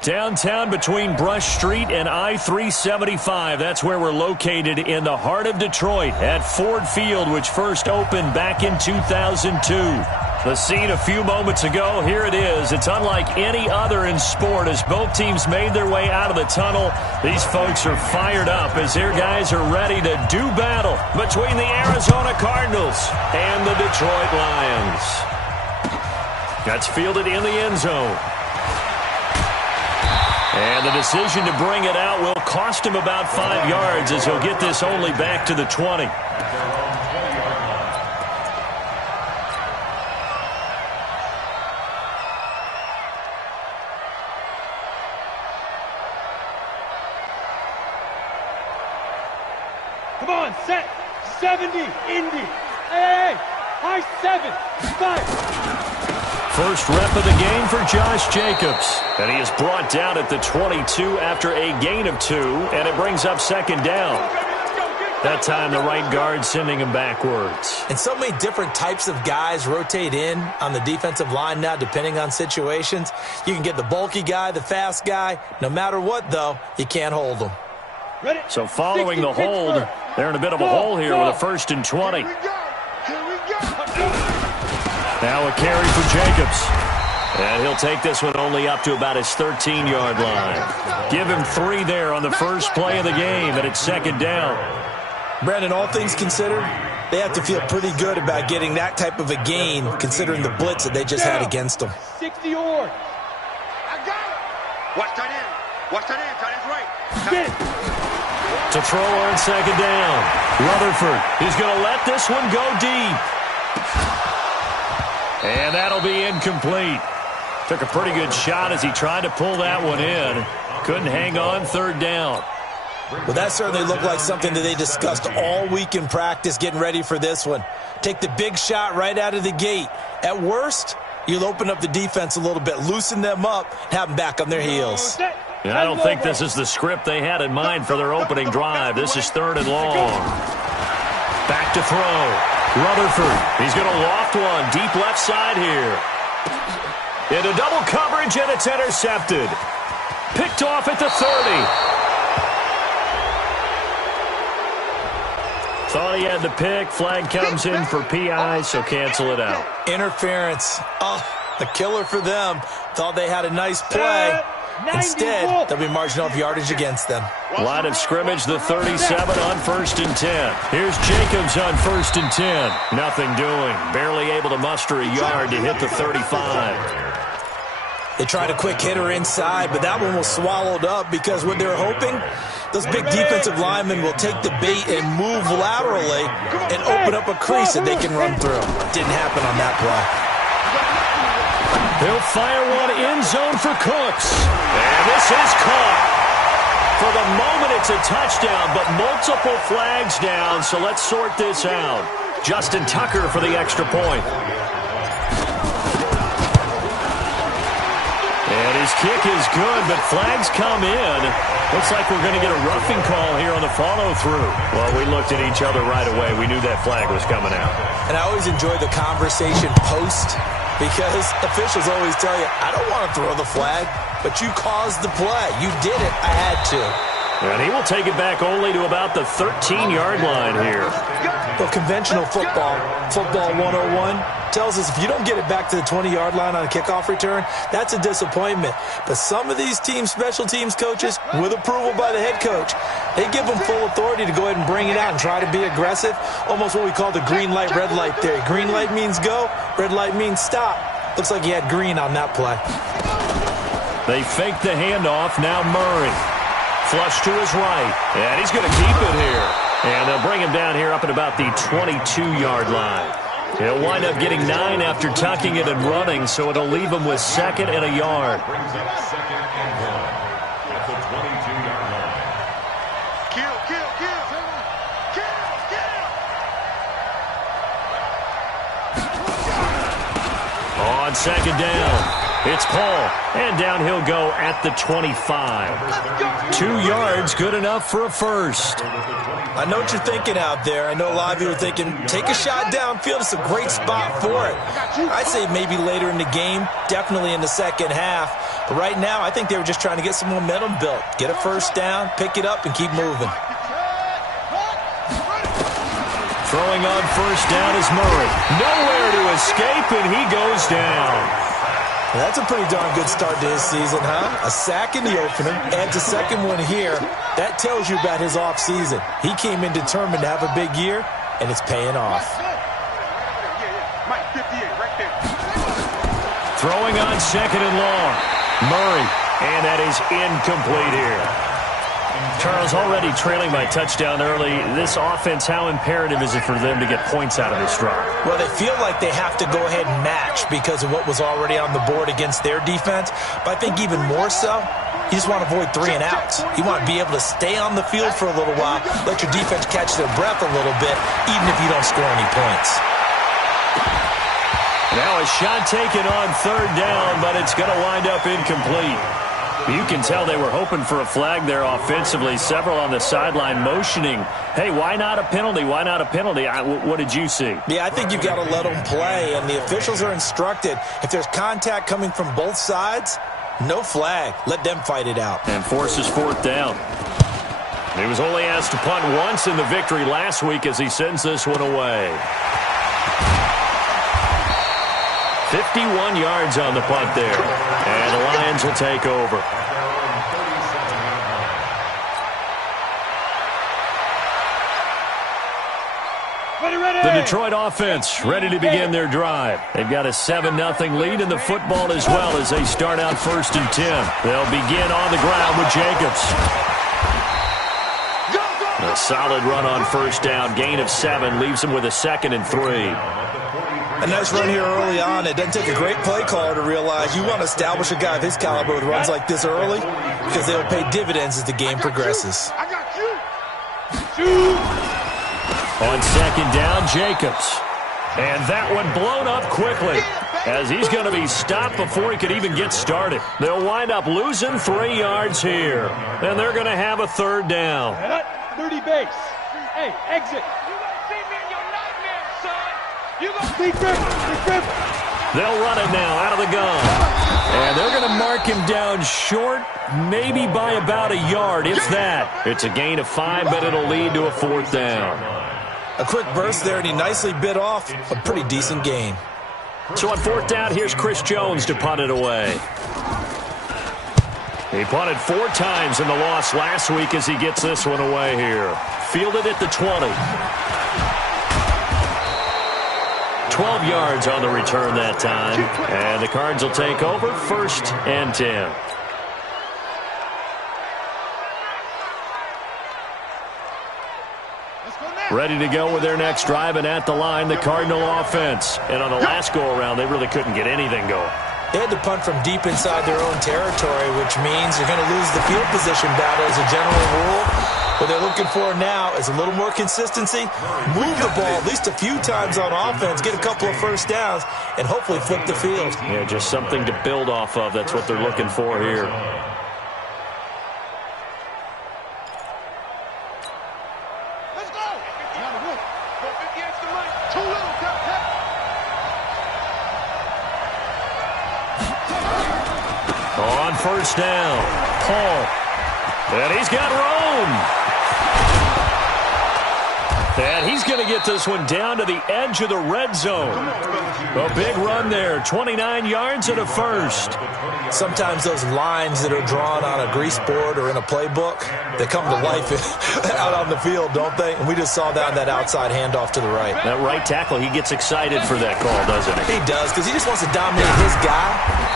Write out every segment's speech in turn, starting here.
Downtown between Brush Street and I-375. That's where we're located in the heart of Detroit at Ford Field, which first opened back in 2002. The scene a few moments ago, here it is. It's unlike any other in sport as both teams made their way out of the tunnel. These folks are fired up as their guys are ready to do battle between the Arizona Cardinals and the Detroit Lions. That's fielded in the end zone. And the decision to bring it out will cost him about 5 yards as he'll get this only back to the 20. Come on, set, 70, Indy, hey, high 7, 5. First rep of the game for Josh Jacobs. And he is brought down at the 22 after a gain of 2, and it brings up second down. That time the right guard sending him backwards. And so many different types of guys rotate in on the defensive line now depending on situations. You can get the bulky guy, the fast guy. No matter what, though, you can't hold them. So following the hold, they're in a bit of a hole here with a 1st and 20. Now a carry for Jacobs. And he'll take this one only up to about his 13-yard line. Give him 3 there on the first play of the game, and it's second down. Brandon, all things considered, they have to feel pretty good about getting that type of a gain considering the blitz that they just had against them. 60 or. I got it. Watch tight end. Watch tight end. Tight end's right. Get it. To throw on second down. Rutherford is going to let this one go deep. And that'll be incomplete. Took a pretty good shot as he tried to pull that one in. Couldn't hang on, third down. Well, that certainly looked like something that they discussed all week in practice getting ready for this one. Take the big shot right out of the gate. At worst, you'll open up the defense a little bit, loosen them up, and have them back on their heels. I don't think this is the script they had in mind for their opening drive. This is 3rd and long. Back to throw. Rutherford, he's going to loft one deep left side here. Into double coverage, and it's intercepted. Picked off at the 30. Thought he had the pick. Flag comes in for PI, so cancel it out. Interference. Oh, a killer for them. Thought they had a nice play. Instead, there'll be marginal of yardage against them. Line of scrimmage, the 37 on 1st and 10. Here's Jacobs on 1st and 10. Nothing doing. Barely able to muster a yard to hit the 35. They tried a quick hitter inside, but that one was swallowed up because what they're hoping, those big defensive linemen will take the bait and move laterally and open up a crease that they can run through. Didn't happen on that play. He'll fire one end zone for Cooks. And this is caught. For the moment, it's a touchdown, but multiple flags down, so let's sort this out. Justin Tucker for the extra point. And his kick is good, but flags come in. Looks like we're going to get a roughing call here on the follow-through. Well, we looked at each other right away. We knew that flag was coming out. And I always enjoy the conversation post, because officials always tell you, I don't want to throw the flag, but you caused the play. You did it. I had to. And he will take it back only to about the 13-yard line here. Well, conventional football 101, tells us if you don't get it back to the 20-yard line on a kickoff return, that's a disappointment. But some of these teams, special teams coaches, with approval by the head coach, they give them full authority to go ahead and bring it out and try to be aggressive, almost what we call the green light, red light theory. Green light means go, red light means stop. Looks like he had green on that play. They fake the handoff. Now Murray. Flush to his right. And he's going to keep it here. And they'll bring him down here up at about the 22-yard line. He'll wind up getting 9 after tucking it and running, so it'll leave him with 2nd and a yard. On second down, it's Paul, and down he'll go at the 25. 2 yards, good enough for a first. I know what you're thinking out there. I know a lot of you are thinking, take a shot downfield. It's a great spot for it. I'd say maybe later in the game, definitely in the second half. But right now, I think they were just trying to get some momentum built. Get a first down, pick it up, and keep moving. Throwing on first down is Murray. Nowhere to escape, and he goes down. Well, that's a pretty darn good start to his season, huh? A sack in the opener, adds a second one here. That tells you about his offseason. He came in determined to have a big year, and it's paying off. Throwing on second and long. Murray, and that is incomplete here. Charles, already trailing by touchdown early. This offense, how imperative is it for them to get points out of this drive? Well, they feel like they have to go ahead and match because of what was already on the board against their defense. But I think even more so, you just want to avoid 3 and outs. You want to be able to stay on the field for a little while, let your defense catch their breath a little bit, even if you don't score any points. Now a shot taken on third down, but it's going to wind up incomplete. You can tell they were hoping for a flag there offensively. Several on the sideline motioning, hey, why not a penalty? Why not a penalty? What did you see? Yeah, I think you've got to let them play, and the officials are instructed. If there's contact coming from both sides, no flag. Let them fight it out. And forces fourth down. He was only asked to punt once in the victory last week as he sends this one away. 51 yards on the punt there. And the Lions will take over. The Detroit offense ready to begin their drive. They've got a 7-0 lead in the football as well as they start out 1st and 10. They'll begin on the ground with Jacobs. A solid run on first down. Gain of 7 leaves them with a 2nd and 3. A nice run here early on. It doesn't take a great play caller to realize you want to establish a guy of his caliber with runs like this early because they'll pay dividends as the game progresses. I got you. On second down, Jacobs. And that one blown up quickly as he's going to be stopped before he could even get started. They'll wind up losing 3 yards here. And they're going to have a 3rd down. 30 base. Hey, exit. They'll run it now out of the gun. And they're going to mark him down short, maybe by about a yard, if that. It's a gain of 5, but it'll lead to a 4th down. A quick burst there, and he nicely bit off a pretty decent gain. So on 4th down, here's Chris Jones to punt it away. He punted 4 times in the loss last week as he gets this one away here. Fielded at the 20. 12 yards on the return that time. And the Cards will take over 1st and 10. Ready to go with their next drive, and at the line, the Cardinal offense. And on the last go-around, they really couldn't get anything going. They had to punt from deep inside their own territory, which means you're going to lose the field position battle as a general rule. What they're looking for now is a little more consistency, move the ball at least a few times on offense, get a couple of first downs, and hopefully flip the field. Yeah, just something to build off of. That's what they're looking for here. Let's go. Too little. On first down, Paul. And he's got Rome. And he's going to get this one down to the edge of the red zone. A big run there, 29 yards and a 1st. Sometimes those lines that are drawn on a grease board or in a playbook, they come to life out on the field, don't they? And we just saw that outside handoff to the right. That right tackle, he gets excited for that call, doesn't he? He does, because he just wants to dominate his guy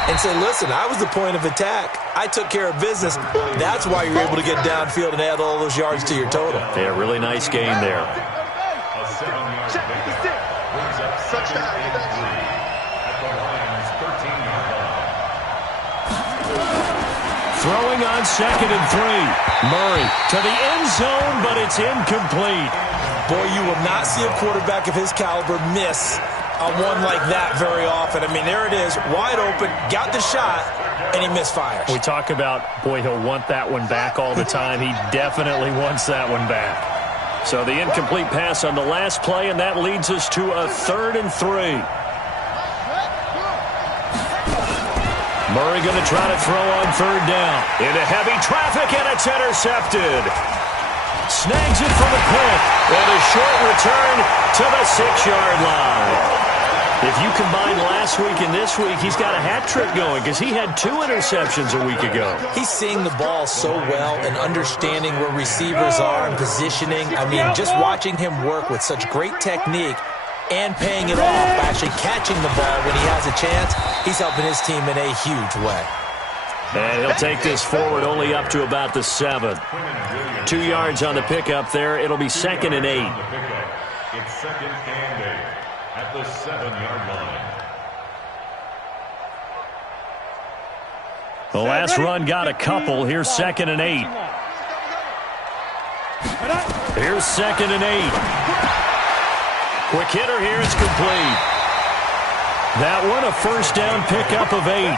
and say, listen, I was the point of attack. I took care of business. That's why you're able to get downfield and add all those yards to your total. Yeah, really nice gain there. Throwing on 2nd and 3. Murray to the end zone, but it's incomplete. Boy, you will not see a quarterback of his caliber miss on one like that very often. I mean, there it is, wide open, got the shot, and he misfires. We talk about, boy, he'll want that one back all the time. He definitely wants that one back. So the incomplete pass on the last play, and that leads us to a 3rd and 3. Murray going to try to throw on third down. Into heavy traffic, and it's intercepted. Snags it for the pick. And a short return to the 6-yard line. If you combine last week and this week, he's got a hat trick going because he had 2 interceptions a week ago. He's seeing the ball so well and understanding where receivers are and positioning. I mean, just watching him work with such great technique and paying it off by actually catching the ball when he has a chance, he's helping his team in a huge way. And he'll take this forward only up to about the 7. 2 yards on the pickup there. It'll be 2nd and 8. It's 2nd and 8 at the 7-yard line. The last run got a couple. Here's 2nd and 8. Here's 2nd and 8. Quick hitter here. It's complete. That one, a first down pickup of 8.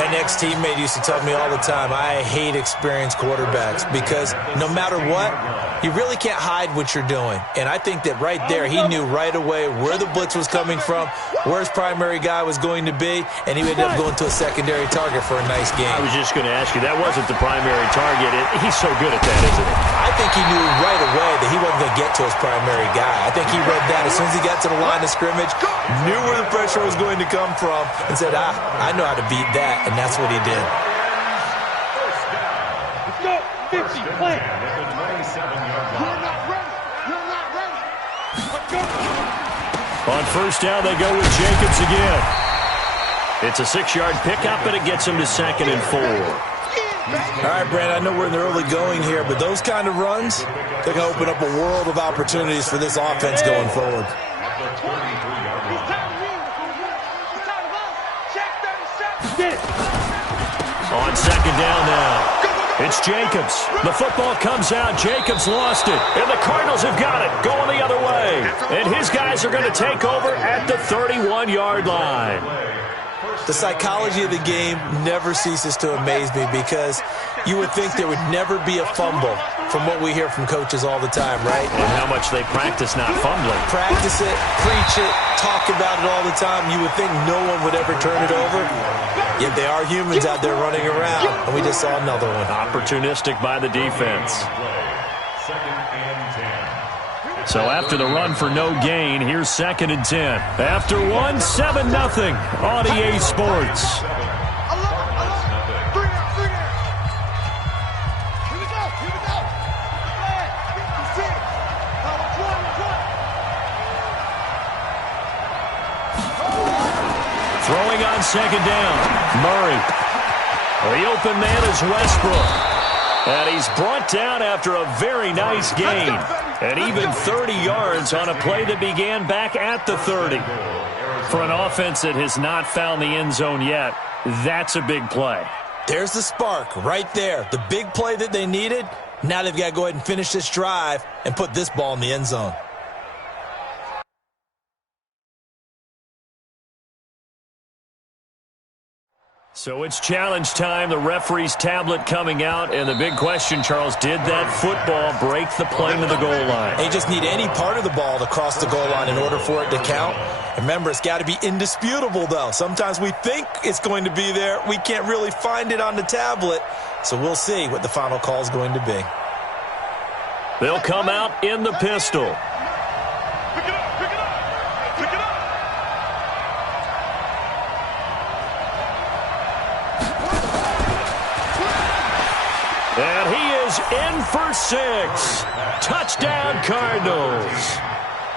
An ex-teammate used to tell me all the time, I hate experienced quarterbacks because no matter what, you really can't hide what you're doing. And I think that right there, he knew right away where the blitz was coming from, where his primary guy was going to be, and he would end up going to a secondary target for a nice game. I was just going to ask you, that wasn't the primary target. He's so good at that, isn't he? I think he knew right away that he wasn't going to get to his primary guy. I think he read that as soon as he got to the line of scrimmage, knew where the pressure was going to come from, and said, I know how to beat that, and that's what he did. Let's go. 50, play. On first down, they go with Jacobs again. It's a 6-yard pickup, and it gets him to 2nd and 4. All right, Brad, I know we're in the early going here, but those kind of runs, they're going to open up a world of opportunities for this offense going forward. On 2nd down now. It's Jacobs. The football comes out. Jacobs lost it. And the Cardinals have got it. Going the other way. And his guys are going to take over at the 31-yard line. The psychology of the game never ceases to amaze me because you would think there would never be a fumble from what we hear from coaches all the time, right? And how much they practice not fumbling. Practice it, preach it, talk about it all the time. You would think no one would ever turn it over. Yet they are humans out there running around, and we just saw another one. Opportunistic by the defense. So after the run for no gain, here's 2nd and 10. After one, 7-0 on EA Sports. Throwing on 2nd down, Murray. The open man is Westbrook. And he's brought down after a very nice gain. And even 30 yards on a play that began back at the 30. For an offense that has not found the end zone yet, that's a big play. There's the spark right there. The big play that they needed. Now they've got to go ahead and finish this drive and put this ball in the end zone. So it's challenge time. The referee's tablet coming out. And the big question, Charles, did that football break the plane to the goal line? They just need any part of the ball to cross the goal line in order for it to count. Remember, it's got to be indisputable, though. Sometimes we think it's going to be there. We can't really find it on the tablet. So we'll see what the final call is going to be. They'll come out in the pistol. And he is in for 6. Touchdown, Cardinals.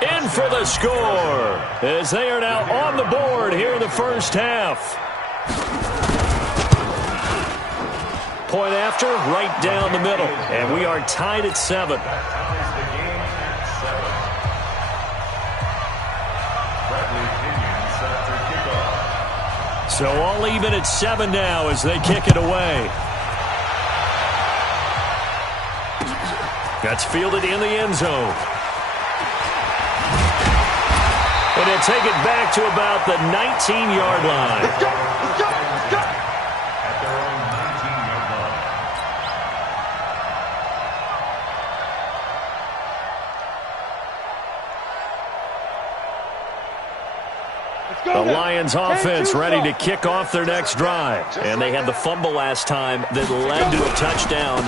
In for the score as they are now on the board here in the first half. Point after, right down the middle. And we are tied at 7. So all even at 7 now as they kick it away. That's fielded in the end zone. And they'll take it back to about the 19-yard line. Let's go, let's go, let's go. At their own 19-yard line. The Lions offense ready to kick off their next drive. And they had the fumble last time that led to a touchdown.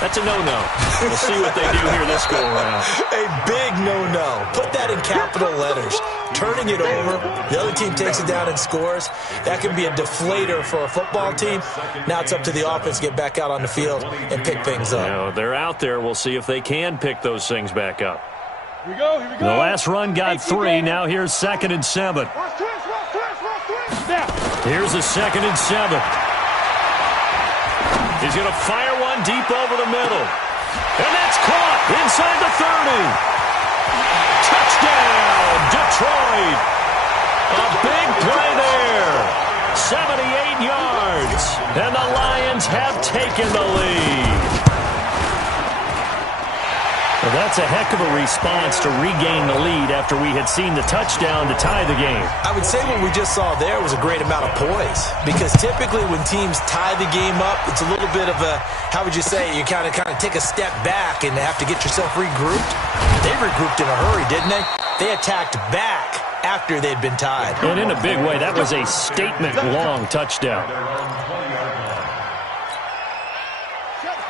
That's a no-no. We'll see what they do here this go-around. A big no-no. Put that in capital letters. Turning it over, the other team takes it down and scores. That can be a deflator for a football team. Now it's up to the offense to get back out on the field and pick things up. Now, they're out there. We'll see if they can pick those things back up. Here we go, here we go. The last run got 3. Now here's 2nd and 7. Here's a 2nd and 7. He's going to fire one deep over the middle. And that's caught inside the 30. Touchdown, Detroit. A big play there. 78 yards. And the Lions have taken the lead. Well, that's a heck of a response to regain the lead after we had seen the touchdown to tie the game. I would say what we just saw there was a great amount of poise, because typically when teams tie the game up, it's a little bit of a, how would you say, you kind of take a step back and have to get yourself regrouped. They regrouped in a hurry, didn't they? They attacked back after they'd been tied. And in a big way, that was a statement-long touchdown.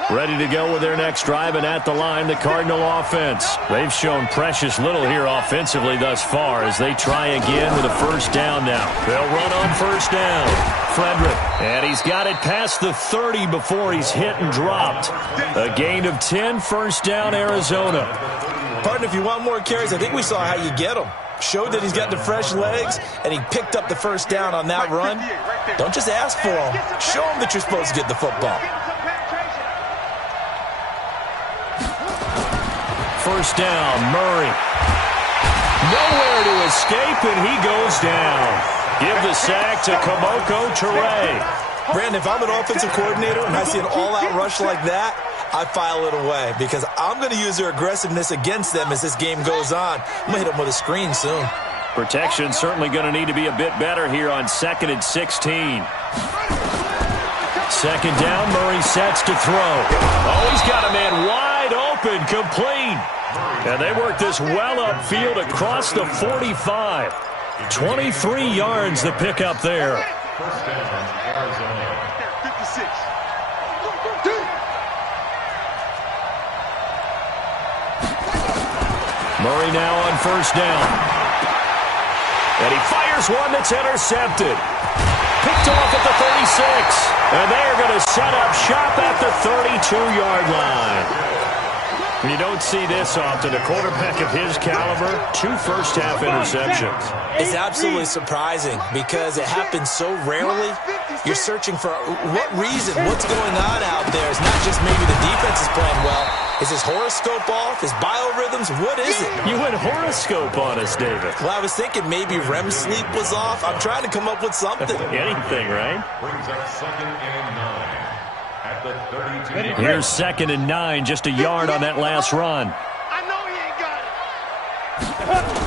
Ready to go with their next drive, and at the line, the Cardinal offense. They've shown precious little here offensively thus far as they try again with a first down now. They'll run on first down. Frederick, and he's got it past the 30 before he's hit and dropped. A gain of 10, first down, Arizona. Partner, if you want more carries, I think we saw how you get him. Showed that he's got the fresh legs, and he picked up the first down on that run. Don't just ask for him. Show him that you're supposed to get the football. First down, Murray. Nowhere to escape, and he goes down. Give the sack to Kamoko Toure. Brandon, if I'm an offensive coordinator and I see an all-out rush like that, I file it away because I'm going to use their aggressiveness against them as this game goes on. I'm going to hit them with a screen soon. Protection certainly going to need to be a bit better here on 2nd and 16. Second down, Murray sets to throw. Oh, he's got a man wide open, complete. And they work this well upfield across the 45. 23 yards to pick up there. First down, Arizona. 56. Murray now on first down. And he fires one that's intercepted. Picked off at the 36. And they're going to set up shop at the 32-yard line. You don't see this often. A quarterback of his caliber, 2 first-half interceptions. It's absolutely surprising because it happens so rarely. You're searching for what reason, what's going on out there. It's not just maybe the defense is playing well. Is his horoscope off? His biorhythms? What is it? You went horoscope on us, David. Well, I was thinking maybe REM sleep was off. I'm trying to come up with something. Anything, right? Brings up 2nd and 9 at the 32. Here's 2nd and 9, just a yard on that last run. I know he ain't got it.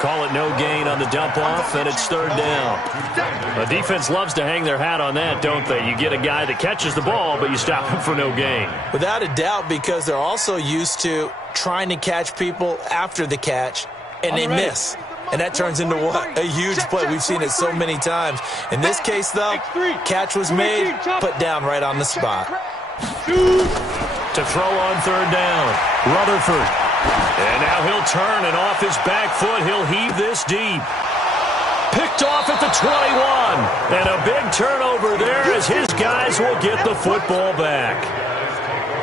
Call it no gain on the dump-off, and it's 3rd down. The defense loves to hang their hat on that, don't they? You get a guy that catches the ball, but you stop him for no gain. Without a doubt, because they're also used to trying to catch people after the catch, and they miss. And that turns into what? A huge play. We've seen it so many times. In this case, though, catch was made, put down right on the spot. To throw on 3rd down, Rutherford. And now he'll turn, and off his back foot, he'll heave this deep. Picked off at the 21. And a big turnover there as his guys will get the football back.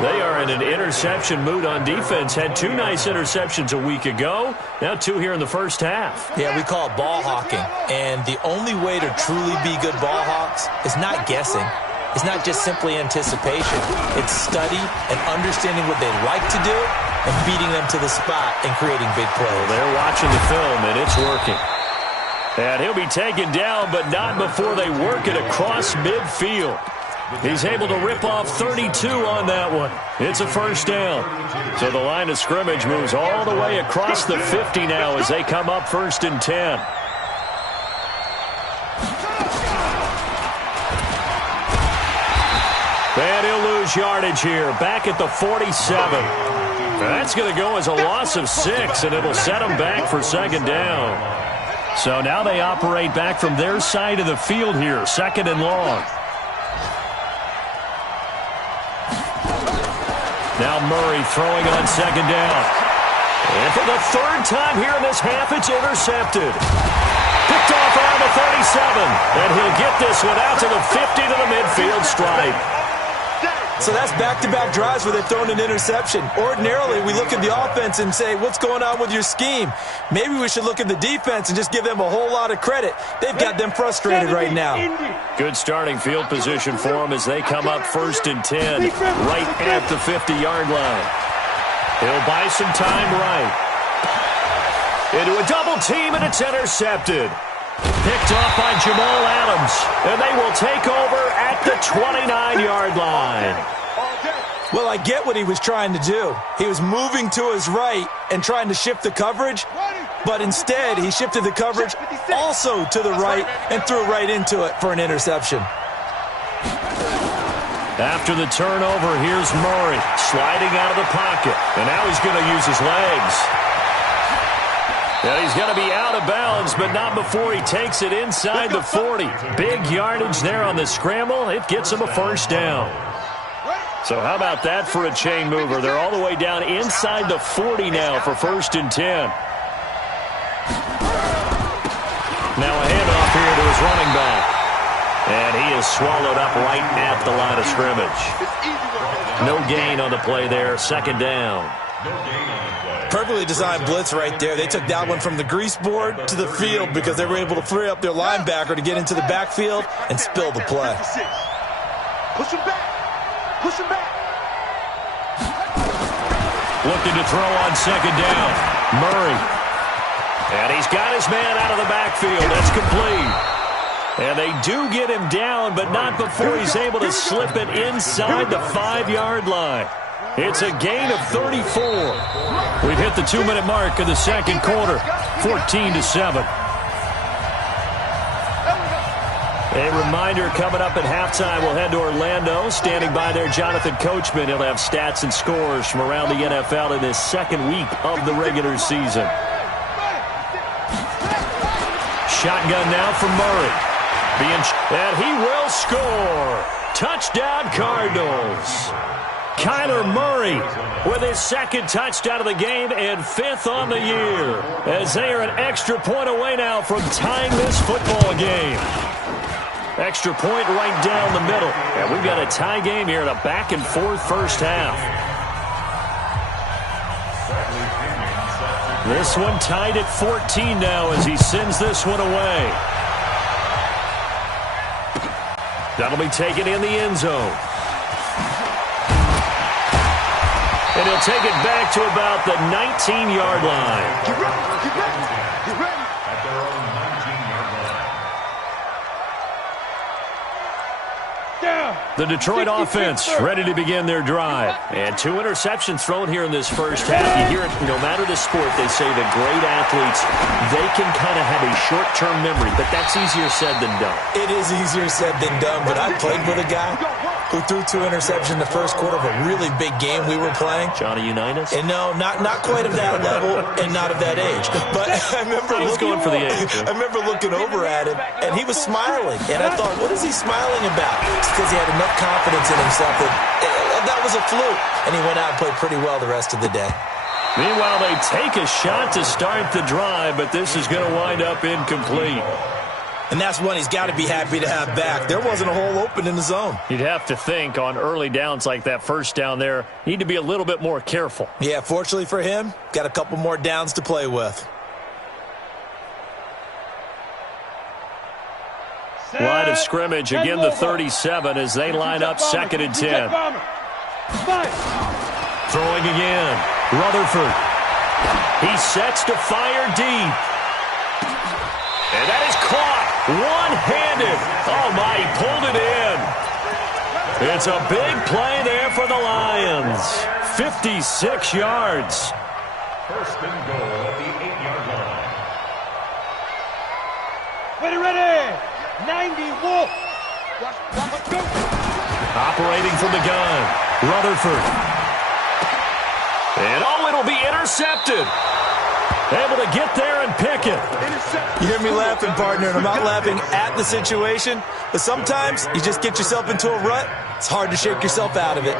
They are in an interception mood on defense. Had 2 nice interceptions a week ago. Now 2 here in the first half. Yeah, we call it ball hawking. And the only way to truly be good ball hawks is not guessing. It's not just simply anticipation. It's study and understanding what they like to do and beating them to the spot and creating big plays. Well, they're watching the film, and it's working. And he'll be taken down, but not before they work it across midfield. He's able to rip off 32 on that one. It's a first down. So the line of scrimmage moves all the way across the 50 now as they come up 1st and 10. And he'll lose yardage here, back at the 47. That's going to go as a loss of 6, and it'll set them back for second down. So now they operate back from their side of the field here, second and long. Now Murray throwing on second down. And for the third time here in this half, it's intercepted. Picked off around the 37. And he'll get this one out to the 50 to the midfield stripe. So that's back-to-back drives where they've thrown an interception. Ordinarily, we look at the offense and say, what's going on with your scheme? Maybe we should look at the defense and just give them a whole lot of credit. They've got them frustrated right now. Good starting field position for them as they come up 1st and 10, right at the 50-yard line. He'll buy some time right. Into a double team, and it's intercepted. Picked off by Jamal Adams, and they will take over at the 29-yard line. Well, I get what he was trying to do. He was moving to his right and trying to shift the coverage, but instead he shifted the coverage also to the right and threw right into it for an interception. After the turnover, here's Murray sliding out of the pocket, and now he's going to use his legs. And he's going to be out of bounds, but not before he takes it inside the 40. Big yardage there on the scramble. It gets him a first down. So how about that for a chain mover? They're all the way down inside the 40 now for 1st and 10. Now a handoff here to his running back. And he is swallowed up right at the line of scrimmage. No gain on the play there. Second down. Perfectly designed blitz right there. They took that one from the grease board to the field because they were able to free up their linebacker to get into the backfield and spill the play. Push him back. Push him back. Looking to throw on second down. Murray. And he's got his man out of the backfield. That's complete. And they do get him down, but not before he's able to slip it inside the 5-yard line. It's a gain of 34. We've hit the 2-minute mark of the second quarter, 14-7. A reminder coming up at halftime, we'll head to Orlando. Standing by there, Jonathan Coachman. He'll have stats and scores from around the NFL in this second week of the regular season. Shotgun now for Murray. And he will score. Touchdown, Cardinals. Kyler Murray with his second touchdown of the game and 5th on the year, as they are an extra point away now from tying this football game. Extra point right down the middle. And we've got a tie game here in a back-and-forth first half. This one tied at 14 now as he sends this one away. That'll be taken in the end zone. And he'll take it back to about the 19-yard line. Get ready. Get ready. Get ready. At their own 19-yard line. The Detroit offense ready to begin their drive. And 2 interceptions thrown here in this first half. You hear it, no matter the sport, they say the great athletes, they can kind of have a short-term memory, but that's easier said than done. It is easier said than done, but I played with a guy who threw 2 interceptions in the first quarter of a really big game we were playing. Johnny Unitas? And no, not quite of that level and not of that age. But I remember going for the age. I remember looking over at him, and he was smiling. And I thought, what is he smiling about? It's because he had enough confidence in himself that was a fluke. And he went out and played pretty well the rest of the day. Meanwhile, they take a shot to start the drive, but this is going to wind up incomplete. And that's one he's got to be happy to have back. There wasn't a hole open in the zone. You'd have to think on early downs like that first down there, need to be a little bit more careful. Yeah, fortunately for him, got a couple more downs to play with. Line of scrimmage, again the 37 as they line up 2nd and 10. Throwing again, Rutherford. He sets to fire deep. And that is caught. One-handed. Oh, my, he pulled it in. It's a big play there for the Lions. 56 yards. First and goal at the 8-yard line. Ready. 90 Wolf. Let's go. Operating from the gun, Rutherford. And it'll be intercepted. Able to get there and pick it. You hear me laughing, partner, and I'm not laughing at the situation, but sometimes you just get yourself into a rut. It's hard to shake yourself out of it.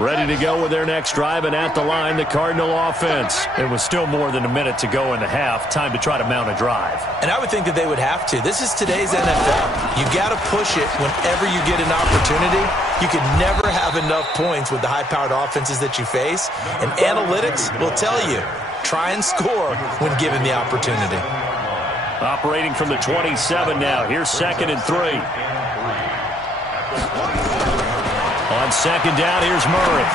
Ready to go with their next drive, and at the line, the Cardinal offense. It was still more than a minute to go in the half. Time to try to mount a drive. And I would think that they would have to. This is today's NFL. You got to push it whenever you get an opportunity. You can never have enough points with the high-powered offenses that you face. And analytics will tell you, try and score when given the opportunity. Operating from the 27 now. Here's 2nd and 3. On 2nd down, here's Murray.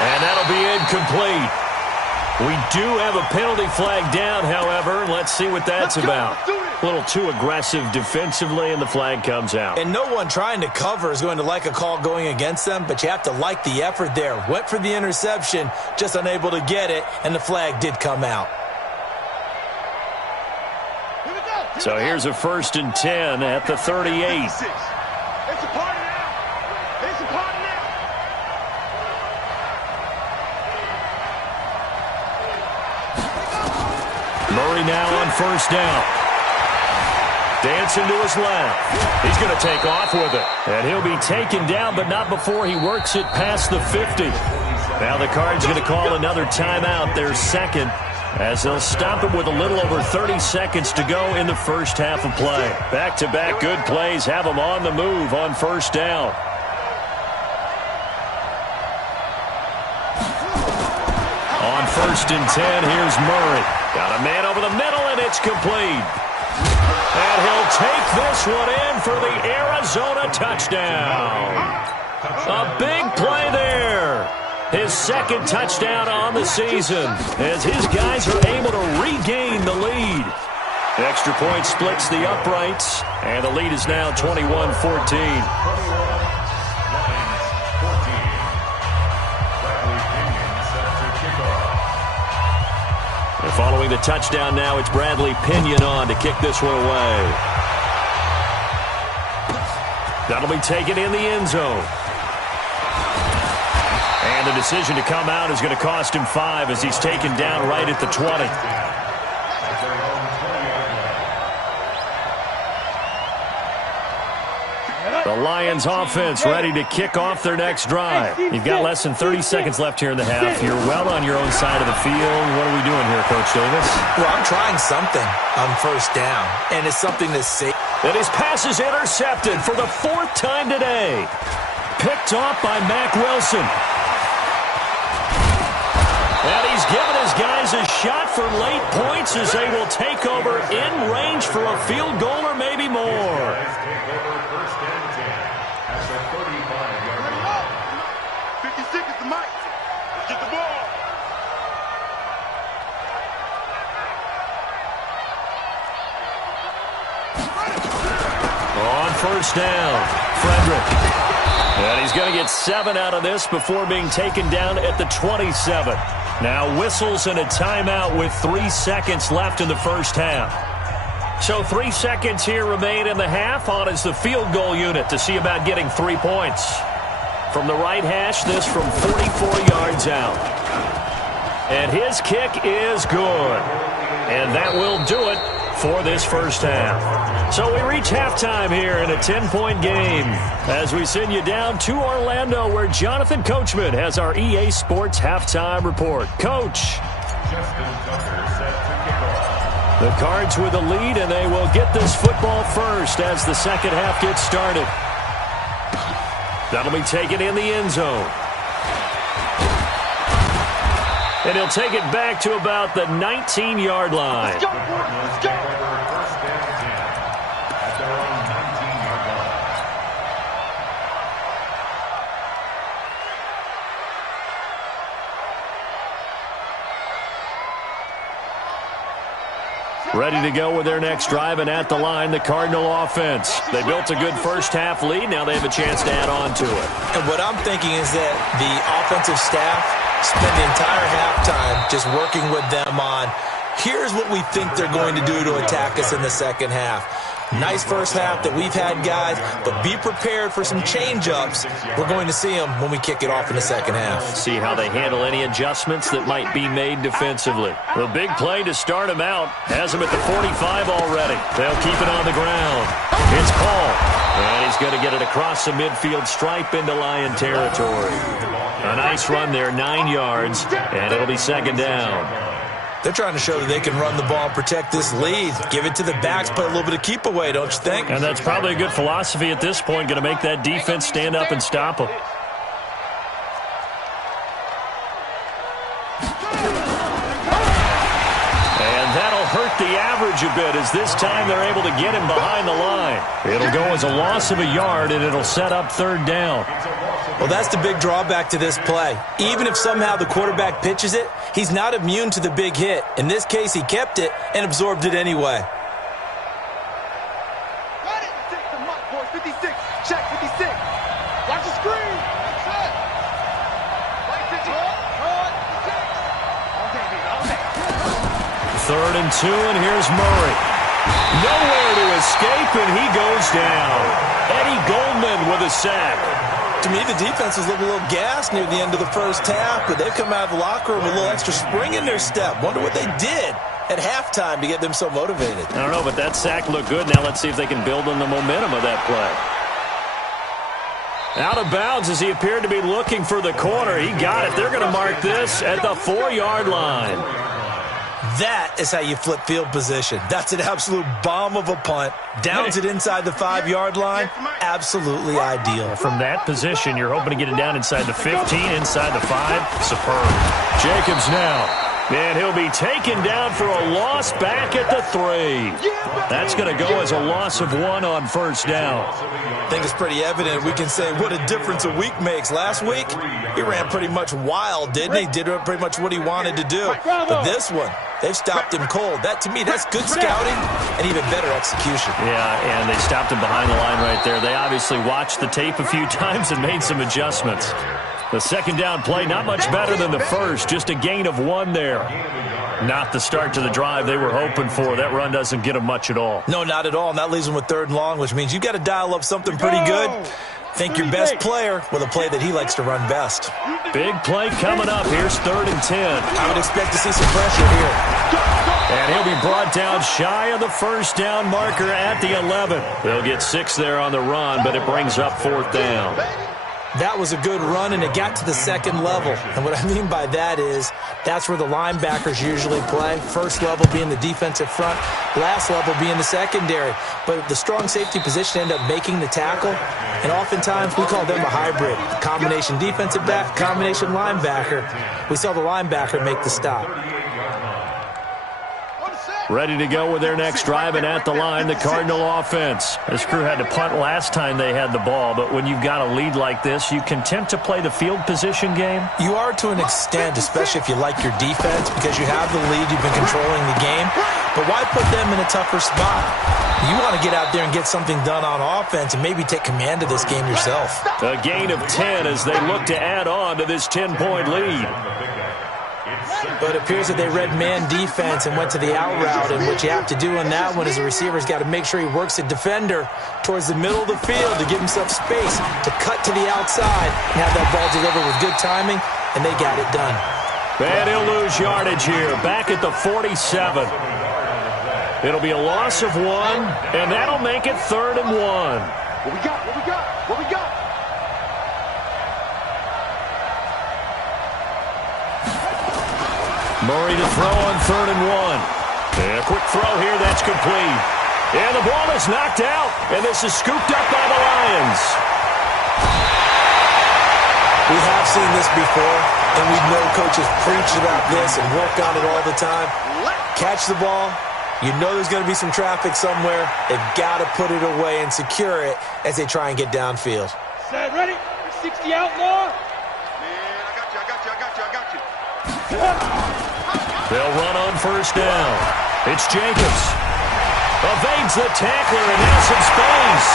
And that'll be incomplete. We do have a penalty flag down, however. Let's see what that's about. A little too aggressive defensively, and the flag comes out. And no one trying to cover is going to like a call going against them, but you have to like the effort there. Went for the interception, just unable to get it, and the flag did come out. So here's a 1st and 10 at the 38. It's a party now. It's a party now. Murray now on 1st down. Dancing to his left. He's going to take off with it. And he'll be taken down, but not before he works it past the 50. Now the Cards going to call another timeout, their 2nd, as they'll stop him with a little over 30 seconds to go in the first half of play. Back-to-back good plays have him on the move on 1st down. On 1st and 10, here's Murray. Got a man over the middle, and it's complete. And he'll take this one in for the Arizona touchdown. A big play there. His 2nd touchdown on the season as his guys are able to regain the lead. The extra point splits the uprights, and the lead is now 21-14. And following the touchdown now, it's Bradley Pinion on to kick this one away. That'll be taken in the end zone. And the decision to come out is going to cost him 5 as he's taken down right at the 20. The Lions offense ready to kick off their next drive. You've got less than 30 seconds left here in the half. You're well on your own side of the field. What are we doing here, Coach Davis? Well, I'm trying something on 1st down, and it's something that's safe. And his pass is intercepted for the 4th time today. Picked off by Mack Wilson. And he's given his guys a shot for late points as they will take over in range for a field goal or maybe more. 50 seconds to Mike. Let's get the ball. On 1st down, Frederick. And he's going to get 7 out of this before being taken down at the 27. Now whistles and a timeout with 3 seconds left in the first half. So 3 seconds here remain in the half. On is the field goal unit to see about getting 3 points. From the right hash, this from 44 yards out. And his kick is good. And that will do it for this first half. So we reach halftime here in a 10-point game as we send you down to Orlando where Jonathan Coachman has our EA Sports halftime report. Coach. The Cards with the lead, and they will get this football first as the second half gets started. That'll be taken in the end zone. And he'll take it back to about the 19-yard line. Let's go. Let's go. Ready to go with their next drive, and at the line, the Cardinal offense. They built a good first half lead. Now they have a chance to add on to it. And what I'm thinking is that the offensive staff spend the entire halftime just working with them on, here's what we think they're going to do to attack us in the second half. Nice first half that we've had, guys, but be prepared for some change-ups. We're going to see them when we kick it off in the second half. See how they handle any adjustments that might be made defensively. The big play to start him out has him at the 45 already. They'll keep it on the ground. It's called. And he's going to get it across the midfield stripe into Lion territory. A nice run there, 9 yards, and it'll be second down. They're trying to show that they can run the ball and protect this lead. Give it to the backs, play a little bit of keep away, don't you think? And that's probably a good philosophy at this point, going to make that defense stand up and stop them. And that'll hurt the average a bit, as this time they're able to get him behind the line. It'll go as a loss of a yard, and it'll set up third down. Well, that's the big drawback to this play. Even if somehow the quarterback pitches it, he's not immune to the big hit. In this case, he kept it and absorbed it anyway. Got it. Take the mark, boys. 56. Check 56. Watch the screen. Set. Right 50. Third and 2, and here's Murray. Nowhere to escape, and he goes down. Eddie Goldman with a sack. To me, the defense was looking a little gassed near the end of the first half, but they've come out of the locker room with a little extra spring in their step. Wonder what they did at halftime to get them so motivated. I don't know, but that sack looked good. Now let's see if they can build on the momentum of that play. Out of bounds as he appeared to be looking for the corner. He got it. They're going to mark this at the 4-yard line. That is how you flip field position. That's an absolute bomb of a punt. Downs it inside the 5-yard line. Absolutely ideal. From that position, you're hoping to get it down inside the 15, inside the 5. Superb. Jacobs now. And he'll be taken down for a loss back at the 3. That's going to go as a loss of 1 on first down. I think it's pretty evident. We can say what a difference a week makes. Last week, he ran pretty much wild, didn't he? Did pretty much what he wanted to do. But this one, they've stopped him cold. That, to me, that's good scouting and even better execution. Yeah, and they stopped him behind the line right there. They obviously watched the tape a few times and made some adjustments. The second down play, not much better than the first. Just a gain of 1 there. Not the start to the drive they were hoping for. That run doesn't get them much at all. No, not at all. And that leaves them with 3rd and long, which means you've got to dial up something pretty good. Think your best player with a play that he likes to run best. Big play coming up. Here's 3rd and 10. I would expect to see some pressure here. And he'll be brought down shy of the first down marker at the 11. They'll get 6 there on the run, but it brings up 4th down. That was a good run, and it got to the 2nd level. And what I mean by that is that's where the linebackers usually play. First level being the defensive front, last level being the secondary. But the strong safety position ended up making the tackle, and oftentimes we call them a hybrid. Combination defensive back, combination linebacker. We saw the linebacker make the stop. Ready to go with their next drive, and at the line, the Cardinal offense. This crew had to punt last time they had the ball, but when you've got a lead like this, you content to play the field position game? You are to an extent, especially if you like your defense, because you have the lead, you've been controlling the game. But why put them in a tougher spot? You want to get out there and get something done on offense and maybe take command of this game yourself. A gain of 10 as they look to add on to this 10-point lead. But it appears that they read man defense and went to the out route, and what you have to do on that one is the receiver's got to make sure he works the defender towards the middle of the field to give himself space to cut to the outside and have that ball delivered with good timing, and they got it done. And he'll lose yardage here, back at the 47. It'll be a loss of 1, and that'll make it 3rd and 1. What we got? What we got? What we got? Murray to throw on 3rd and 1. And a quick throw here, that's complete. And the ball is knocked out, and this is scooped up by the Lions. We have seen this before, and we know coaches preach about this and work on it all the time. Catch the ball. You know there's going to be some traffic somewhere. They've got to put it away and secure it as they try and get downfield. Set, ready? 60 outlaw. Man, I got you. They'll run on first down. It's Jacobs. Evades the tackler and has some space.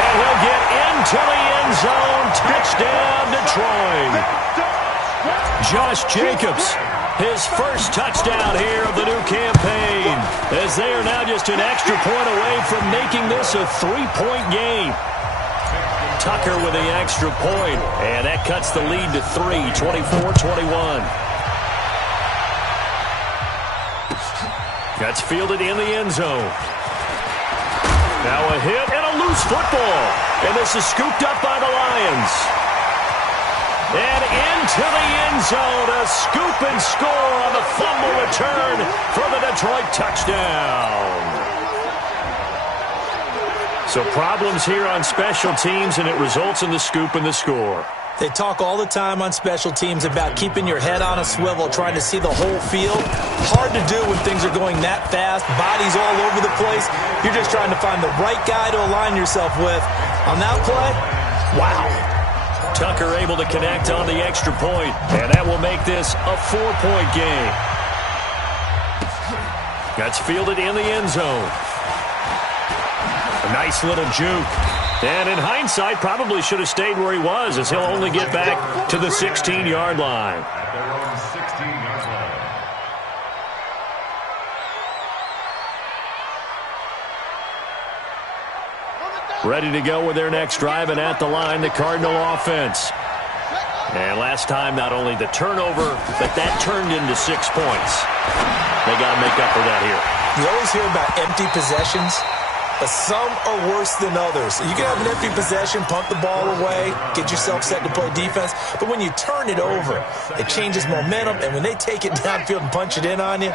And he'll get into the end zone. Touchdown, Detroit. Josh Jacobs, his first touchdown here of the new campaign, as they are now just just an extra point away from making this a 3-point game. Tucker with the extra point, and that cuts the lead to 3, 24-21. That's fielded in the end zone. Now a hit and a loose football. And this is scooped up by the Lions. And into the end zone, a scoop and score on the fumble return for the Detroit touchdown. So problems here on special teams, and it results in the scoop and the score. They talk all the time on special teams about keeping your head on a swivel, trying to see the whole field. Hard to do when things are going that fast, bodies all over the place. You're just trying to find the right guy to align yourself with. On that play, wow. Tucker able to connect on the extra point, and that will make this a 4-point game. That's fielded in the end zone. A nice little juke. And in hindsight, probably should have stayed where he was, as he'll only get back to the 16-yard line. At their own 16-yard line. Ready to go with their next drive, and at the line, the Cardinal offense. And last time, not only the turnover, but that turned into 6 points. They got to make up for that here. You always hear about empty possessions, but some are worse than others. You can have an empty possession, punt the ball away, get yourself set to play defense, but when you turn it over, it changes momentum, and when they take it downfield and punch it in on you,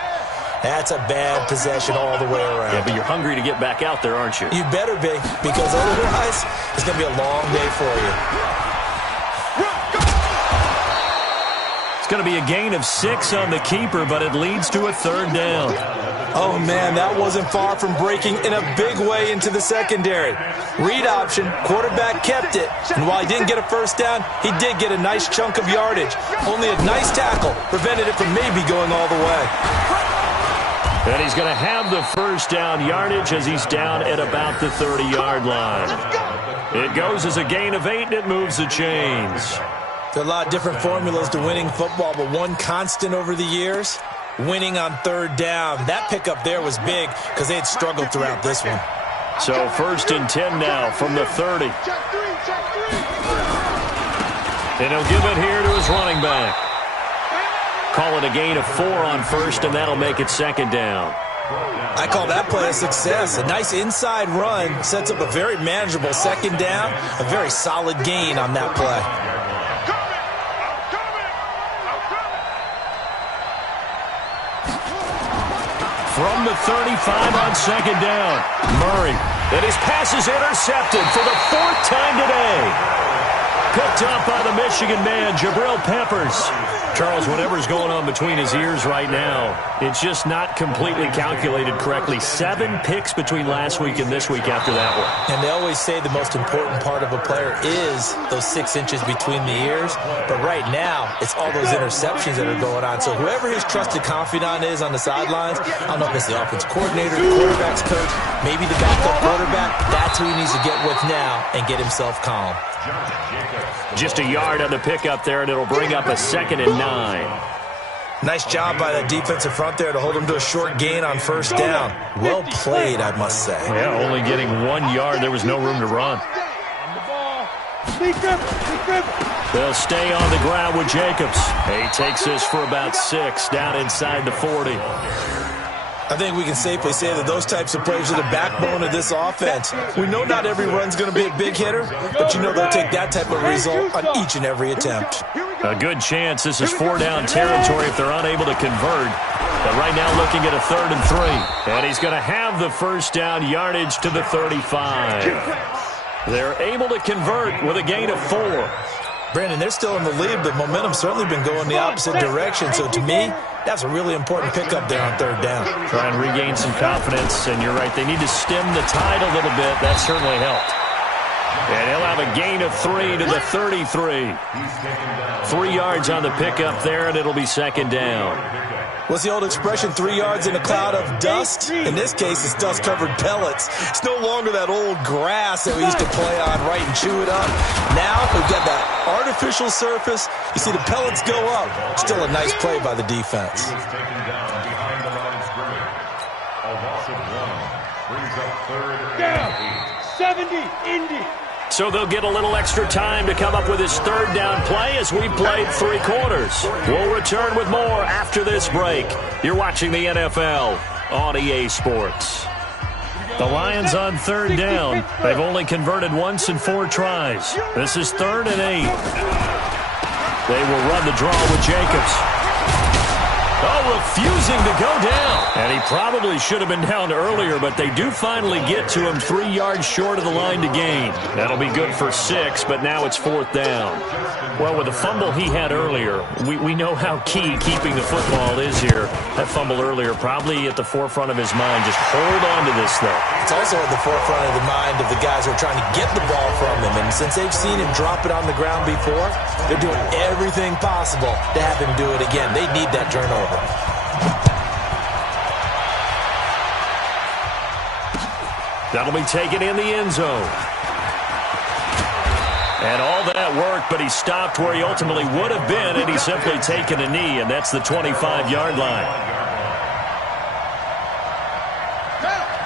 that's a bad possession all the way around. Yeah, but you're hungry to get back out there, aren't you? You better be, because otherwise, it's going to be a long day for you. It's going to be a gain of 6 on the keeper, but it leads to a 3rd down. Oh, man, that wasn't far from breaking in a big way into the secondary. Read option, quarterback kept it, and while he didn't get a first down, he did get a nice chunk of yardage. Only a nice tackle prevented it from maybe going all the way. And he's going to have the first down yardage as he's down at about the 30-yard line. It goes as a gain of 8, and it moves the chains. There are a lot of different formulas to winning football, but one constant over the years, winning on 3rd down. That pickup there was big because they had struggled throughout this one. So 1st and 10 now from the 30. And he'll give it here to his running back. Call it a gain of 4 on 1st, and that'll make it 2nd down. I call that play a success. A nice inside run sets up a very manageable 2nd down, a very solid gain on that play. From the 35 on 2nd down, Murray. And his pass is intercepted for the 4th time today. Picked up by the Michigan man, Jabril Peppers. Charles, whatever's going on between his ears right now, it's just not completely calculated correctly. 7 picks between last week and this week after that one. And they always say the most important part of a player is those 6 inches between the ears. But right now, it's all those interceptions that are going on. So whoever his trusted confidant is on the sidelines, I don't know if it's the offense coordinator, the quarterback's coach, maybe the backup quarterback, that's who he needs to get with now and get himself calm. Just a yard on the pickup there, and it'll bring up a 2nd and 9. Nice job by that defensive front there to hold him to a short gain on 1st down. Well played, I must say. Yeah, only getting 1 yard. There was no room to run. They'll stay on the ground with Jacobs. He takes this for about 6 down inside the 40. I think we can safely say that those types of plays are the backbone of this offense. We know not every run's going to be a big hitter, but you know they'll take that type of result on each and every attempt. A good chance this is 4-down territory if they're unable to convert. But right now looking at a 3rd and 3. And he's going to have the first down yardage to the 35. They're able to convert with a gain of 4. Brandon, they're still in the lead, but momentum's certainly been going the opposite direction. So to me, that's a really important pickup there on 3rd down. Try and regain some confidence, and you're right. They need to stem the tide a little bit. That certainly helped. And he'll have a gain of 3 to the 33. 3 yards on the pickup there, and it'll be 2nd down. What's the old expression, 3 yards in a cloud of dust? In this case, it's dust-covered pellets. It's no longer that old grass that we used to play on, right, and chew it up. Now we've got that artificial surface. You see the pellets go up. Still a nice play by the defense. Brings up third Down. and 70, Indy. So they'll get a little extra time to come up with his third down play as we played 3 quarters. We'll return with more after this break. You're watching the NFL on EA Sports. The Lions on third down. They've only converted once in 4 tries. This is 3rd and 8. They will run the draw with Jacobs. Oh, refusing to go down. And he probably should have been down earlier, but they do finally get to him 3 yards short of the line to gain. That'll be good for 6, but now it's 4th down. Well, with the fumble he had earlier, we know how key keeping the football is here. That fumble earlier probably at the forefront of his mind. Just hold on to this thing. It's also at the forefront of the mind of the guys who are trying to get the ball from him. And since they've seen him drop it on the ground before, they're doing everything possible to have him do it again. They need that turnover. That'll be taken in the end zone. And all that worked, but he stopped where he ultimately would have been, and he's simply taken a knee, and that's the 25-yard line.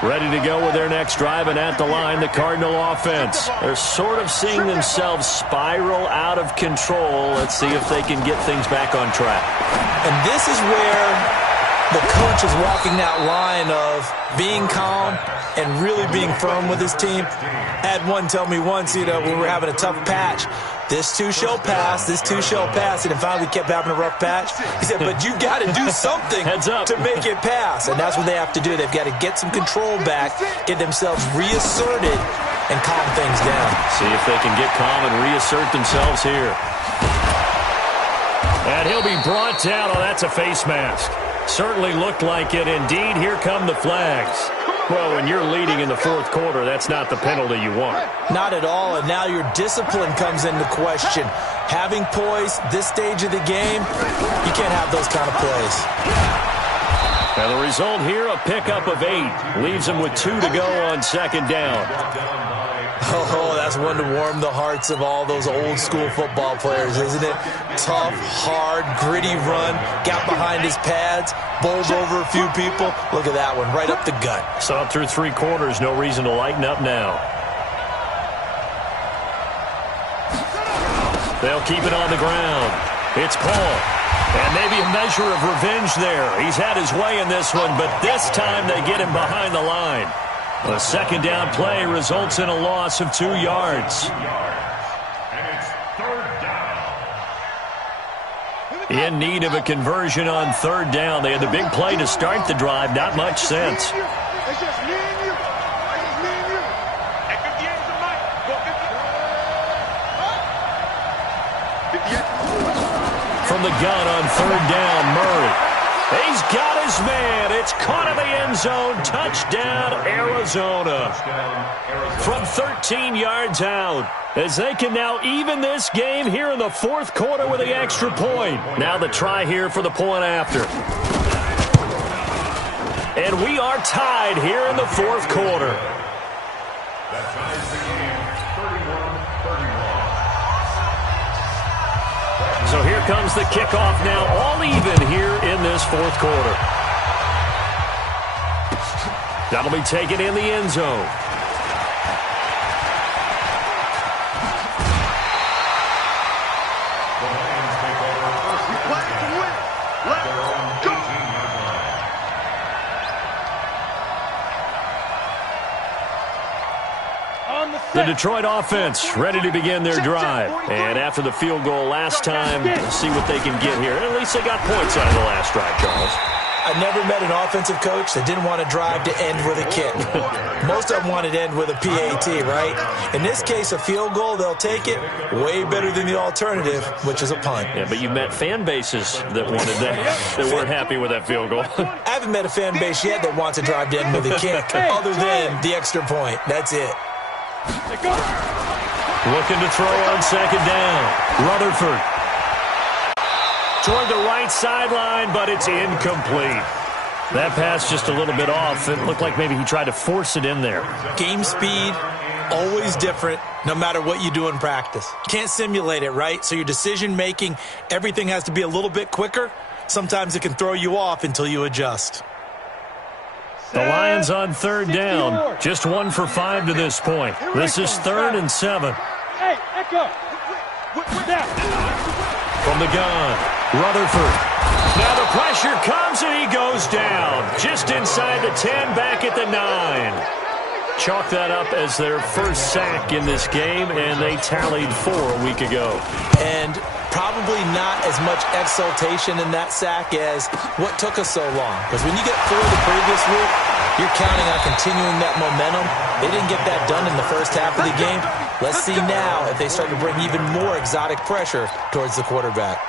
Ready to go with their next drive, and at the line, the Cardinal offense. They're sort of seeing themselves spiral out of control. Let's see if they can get things back on track. And this is where the coach is walking that line of being calm and really being firm with his team. I had one tell me once, when we were having a tough patch, this too shall pass, this too shall pass, and finally we kept having a rough patch. He said, but you got to do something to make it pass, and that's what they have to do. They've got to get some control back, get themselves reasserted, and calm things down. See if they can get calm and reassert themselves here. And he'll be brought down. Oh, that's a face mask. Certainly looked like it. Indeed, here come the flags. Well, when you're leading in the 4th quarter, that's not the penalty you want. Not at all, and now your discipline comes into question. Having poise this stage of the game, you can't have those kind of plays. Now the result here, a pickup of 8. Leaves them with 2 to go on 2nd down. Oh, that's one to warm the hearts of all those old-school football players, isn't it? Tough, hard, gritty run, got behind his pads, bowled over a few people. Look at that one, right up the gut. So through 3 quarters, no reason to lighten up now. They'll keep it on the ground. It's Paul. And maybe a measure of revenge there. He's had his way in this one, but this time they get him behind the line. The 2nd down play results in a loss of 2 yards. And it's 3rd down. In need of a conversion on 3rd down. They had the big play to start the drive. Not much sense. It's just me and you. It's just me and you. At 58 is the mic. From the gun on 3rd down, Murray. He's got his man. It's caught in the end zone. Touchdown, Arizona. From 13 yards out. As they can now even this game here in the 4th quarter with the extra point. Now the try here for the point after. And we are tied here in the 4th quarter. That ties the game 31-31. So here comes the kickoff now, all even here in this 4th quarter. That'll be taken in the end zone. The Lions take over first and 10 at their own 18-yard line. The Detroit offense ready to begin their drive. And after the field goal last time, we'll see what they can get here. At least they got points out of the last drive, Charles. I never met an offensive coach that didn't want to drive to end with a kick. Most of them wanted to end with a PAT, right? In this case, a field goal, they'll take it. Way better than the alternative, which is a punt. Yeah, but you met fan bases that wanted that, that weren't happy with that field goal. I haven't met a fan base yet that wants to drive to end with a kick, other than the extra point. That's it. Looking to throw on 2nd down. Rutherford. Toward the right sideline, but it's incomplete. That pass just a little bit off. It looked like maybe he tried to force it in there. Game speed, always different, no matter what you do in practice. You can't simulate it, right? So your decision-making, everything has to be a little bit quicker. Sometimes it can throw you off until you adjust. The Lions on third down. Just 1 for 5 to this point. This is 3rd and 7. Hey, Echo. From the gun, Rutherford. Now the pressure comes and he goes down. Just inside the 10, back at the 9. Chalk that up as their first sack in this game, and they tallied 4 a week ago. And probably not as much exultation in that sack as what took us so long. Because when you get 4 the previous week, you're counting on continuing that momentum. They didn't get that done in the first half of the game. Let's see now if they start to bring even more exotic pressure towards the quarterback.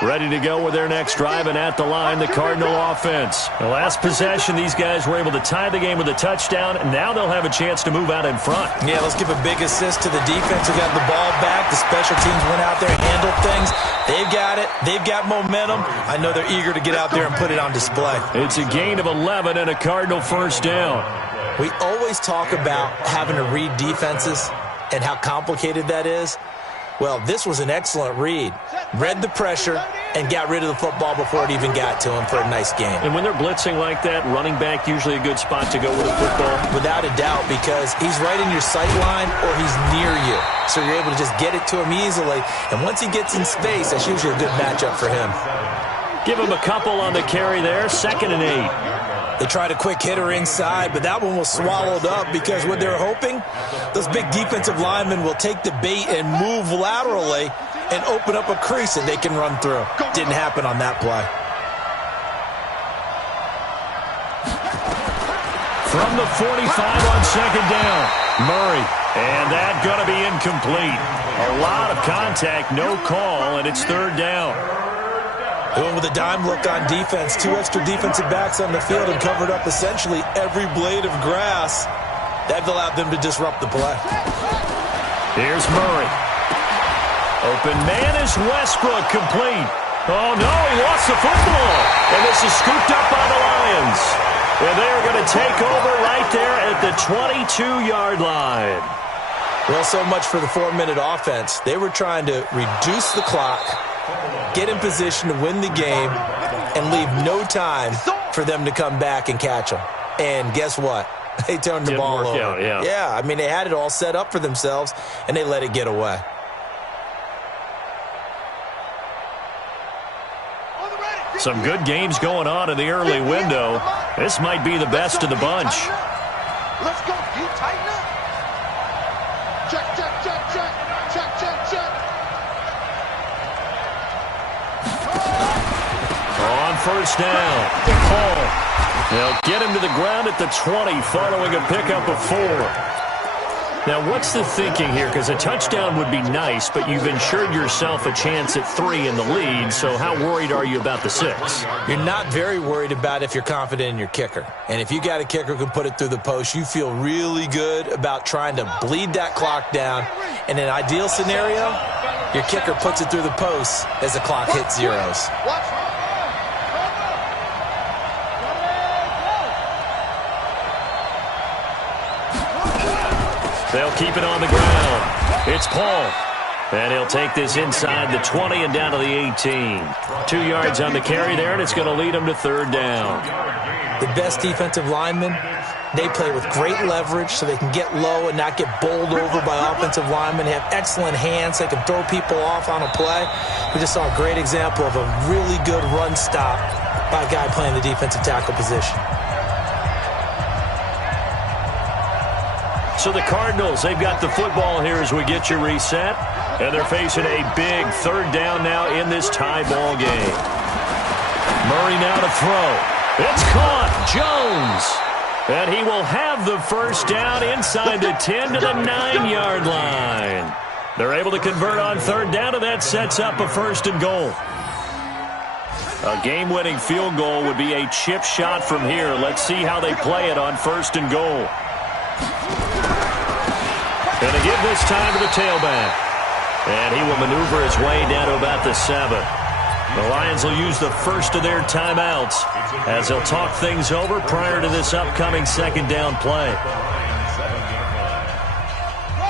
Ready to go with their next drive, and at the line, the Cardinal offense. The last possession, these guys were able to tie the game with a touchdown, and now they'll have a chance to move out in front. Yeah, let's give a big assist to the defense who got the ball back. The special teams went out there and handled things. They've got it. They've got momentum. I know they're eager to get out there and put it on display. It's a gain of 11 and a Cardinal first down. We always talk about having to read defenses and how complicated that is. Well, this was an excellent read. Read the pressure and got rid of the football before it even got to him for a nice game. And when they're blitzing like that, running back usually a good spot to go with the football? Without a doubt, because he's right in your sight line or he's near you. So you're able to just get it to him easily. And once he gets in space, that's usually a good matchup for him. Give him a couple on the carry there, 2nd and 8. They tried a quick hitter inside, but that one was swallowed up because what they're hoping, those big defensive linemen will take the bait and move laterally and open up a crease that they can run through. Didn't happen on that play. From the 45 on 2nd down, Murray. And that going to be incomplete. A lot of contact, no call, and it's 3rd down. They went with a dime look on defense. 2 extra defensive backs on the field and covered up essentially every blade of grass. That allowed them to disrupt the play. Here's Murray. Open man is Westbrook, complete. Oh, no, he lost the football. And this is scooped up by the Lions. And they are going to take over right there at the 22-yard line. Well, so much for the 4-minute offense. They were trying to reduce the clock, get in position to win the game, and leave no time for them to come back and catch them. And guess what? They turned the ball over. Yeah, I mean, they had it all set up for themselves, and they let it get away. Some good games going on in the early window. This might be the best of the bunch. Let's go. You tighten up. Check, check, check, check. Check, check, check. On 1st down, Paul. They'll get him to the ground at the 20 following a pickup of 4. Now, what's the thinking here? Because a touchdown would be nice, but you've ensured yourself a chance at 3 in the lead, so how worried are you about the 6? You're not very worried about if you're confident in your kicker. And if you got a kicker who can put it through the post, you feel really good about trying to bleed that clock down. In an ideal scenario, your kicker puts it through the post as the clock hits zeros. They'll keep it on the ground. It's Paul. And he'll take this inside the 20 and down to the 18. 2 yards on the carry there, and it's going to lead him to 3rd down. The best defensive linemen, they play with great leverage so they can get low and not get bowled over by offensive linemen. They have excellent hands. They can throw people off on a play. We just saw a great example of a really good run stop by a guy playing the defensive tackle position. So the Cardinals, they've got the football here as we get you reset. And they're facing a big 3rd down now in this tie ball game. Murray now to throw. It's caught. Jones. And he will have the first down inside the 10 to the 9-yard line. They're able to convert on 3rd down, and that sets up a 1st and goal. A game-winning field goal would be a chip shot from here. Let's see how they play it on 1st and goal. Going to give this time to the tailback. And he will maneuver his way down to about the 7. The Lions will use the first of their timeouts as they'll talk things over prior to this upcoming 2nd down play.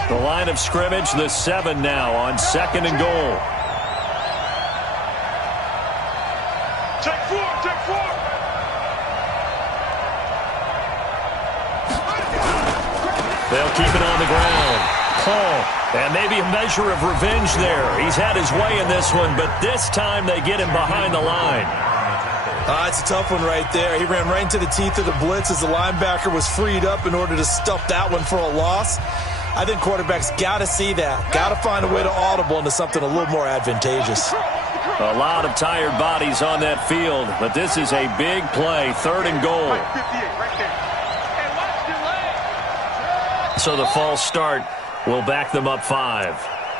The line of scrimmage, the 7 now on 2nd and goal. Check four. They'll keep it on the ground. Paul, and maybe a measure of revenge there. He's had his way in this one, but this time they get him behind the line. It's a tough one right there. He ran right into the teeth of the blitz as the linebacker was freed up in order to stuff that one for a loss. I think quarterbacks got to see that. Got to find a way to audible into something a little more advantageous. A lot of tired bodies on that field, but this is a big play, 3rd and goal. So the false start will back them up 5.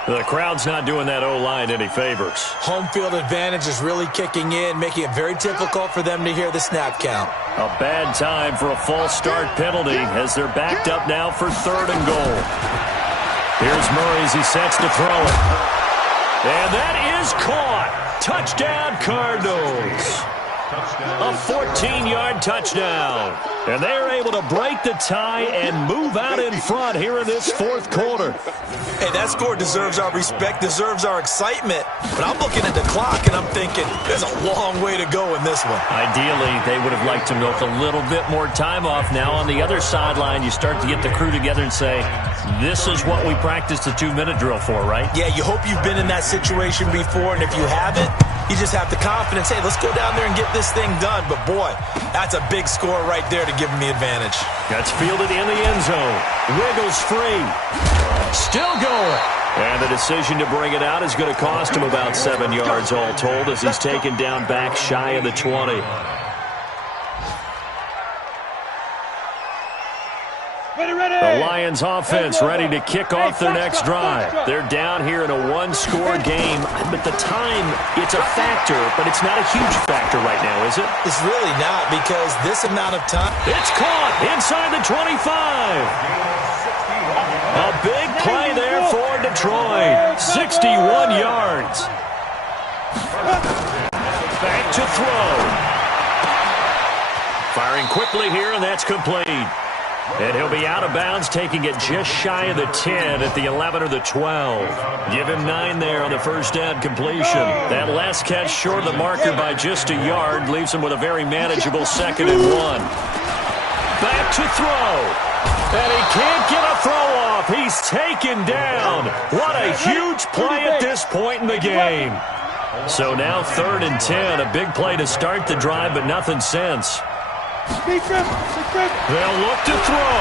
The crowd's not doing that O-line any favors. Home field advantage is really kicking in, making it very difficult for them to hear the snap count. A bad time for a false start penalty as they're backed up now for 3rd and goal. Here's Murray as he sets to throw it. And that is caught. Touchdown, Cardinals. A 14-yard touchdown. And they're able to break the tie and move out in front here in this 4th quarter. Hey, that score deserves our respect, deserves our excitement. But I'm looking at the clock and I'm thinking there's a long way to go in this one. Ideally, they would have liked to milk a little bit more time off. Now on the other sideline, you start to get the crew together and say, this is what we practiced the 2-minute drill for, right? Yeah, you hope you've been in that situation before, and if you haven't, you just have the confidence, hey, let's go down there and get this thing done. But, boy, that's a big score right there to give them the advantage. That's fielded in the end zone. Wiggles free. Still going. And the decision to bring it out is going to cost him about 7 yards all told as he's taken down back shy of the 20. The Lions offense ready to kick off their next drive. They're down here in a 1-score game. But the time, it's a factor, but it's not a huge factor right now, is it? It's really not because this amount of time. It's caught inside the 25. A big play there for Detroit. 61 yards. Back to throw. Firing quickly here, and that's complete. And he'll be out of bounds, taking it just shy of the 10 at the 11 or the 12. Give him 9 there on the first down completion. That last catch short of the marker by just a yard leaves him with a very manageable 2nd and 1. Back to throw. And he can't get a throw off. He's taken down. What a huge play at this point in the game. So now 3rd and 10. A big play to start the drive, but nothing since. They'll look to throw.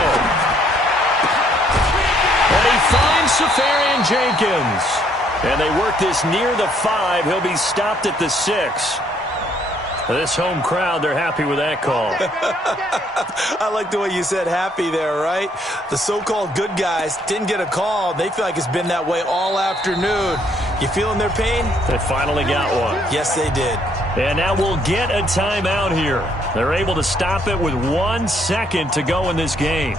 And he finds Safarian Jenkins. And they work this near the 5. He'll be stopped at the 6. This home crowd, they're happy with that call. I like the way you said happy there, right? The so-called good guys didn't get a call. They feel like it's been that way all afternoon. You feeling their pain? They finally got one. Yes, they did. And now we'll get a timeout here. They're able to stop it with 1 second to go in this game.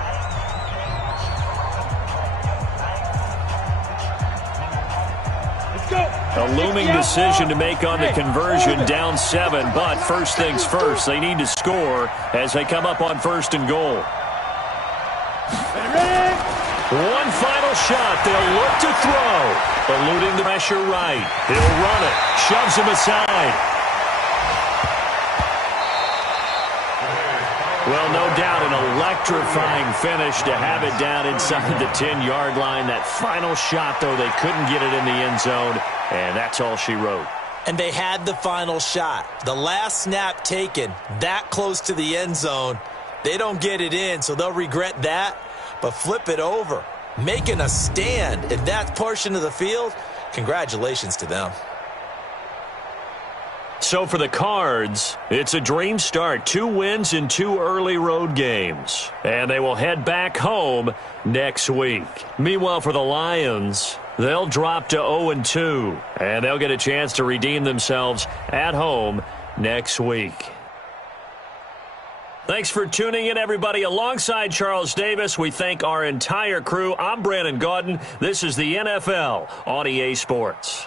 A looming decision to make on the conversion, down 7. But first things first, they need to score as they come up on 1st and goal. One final shot. They'll look to throw. Eluding the pressure right. He'll run it. Shoves him aside. Well, no doubt an electrifying finish to have it down inside the 10-yard line. That final shot, though, they couldn't get it in the end zone, and that's all she wrote. And they had the final shot. The last snap taken that close to the end zone. They don't get it in, so they'll regret that. But flip it over, making a stand in that portion of the field, congratulations to them. So for the Cards, it's a dream start. 2 wins in 2 early road games. And they will head back home next week. Meanwhile, for the Lions, they'll drop to 0-2. And they'll get a chance to redeem themselves at home next week. Thanks for tuning in, everybody. Alongside Charles Davis, we thank our entire crew. I'm Brandon Gaudin. This is the NFL on EA Sports.